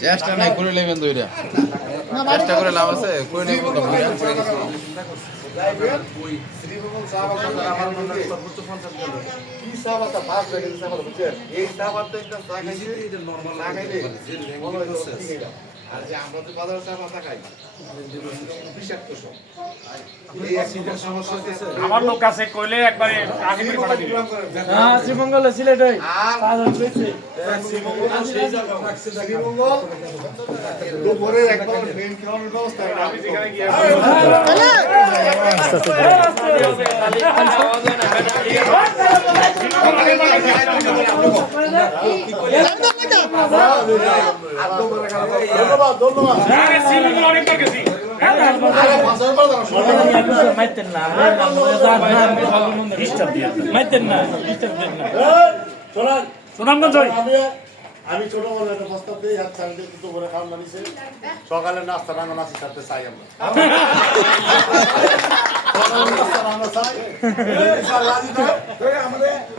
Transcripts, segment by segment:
চেষ্টা নাই করে নেবেন তো এটা চেষ্টা করে লাভ আছে করে নেবেন তো এই মনে হয়। আর যে আমরা তো বাজারে চা পাতা খাই বিষাক্ত সব আমার লোক আছে কইলে একবারে দিবে। হ্যাঁ শ্রীমঙ্গলে সিলেট। হই আর শ্রীমঙ্গল সেই জায়গা। শ্রীমঙ্গল। দুপুরে একবার ট্রেন খাওয়ানোর ব্যবস্থা। আমি যেখানে গিয়ে ধন্যবাদ ধন্যবাদ আরে শ্রীমঙ্গল অনেকবার গেছি আরে পাঁচশো বার দাঁড়াও আমি ছোট বলে একটা প্রস্তাব দিই হাত সাইডে দুটো করে খাওয়ান বানিয়েছে সকালে নাস্তা রান্না নাস্তা ছাড়তে চাই আমরা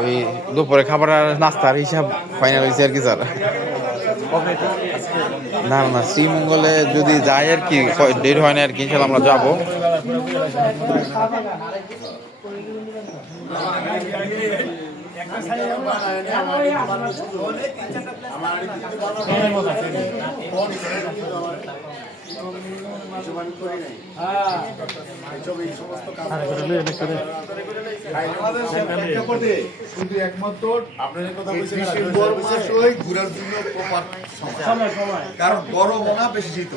ওই দুপুরে খাবার আর নাস্তার হিসাব ফাইনাল হয়েছে আর কি, স্যার। না না, শ্রীমঙ্গলে যদি যাই আর কি ডেট হয় না আর কি আমরা যাব। শুধু একমাত্র আপনাদের কথা ঘোরার জন্য কারণ গরম না বেশি শীত।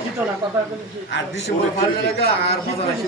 আর ডিসেম্বর এলাকা আর বাজার আসে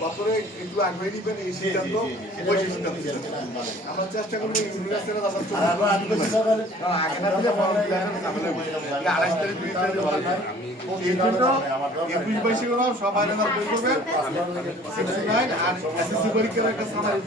বছরে একটু আগ্রহী নিবেন এই সিদ্ধান্ত? ওই সিদ্ধান্ত আমরা চেষ্টা করব আড়াইশ তারিখ দুই তারিখ একুশ বাইশে সবাই রেজাল্ট বের করবে সিক্সটি নাইন আর এসএসসি পরীক্ষার একটা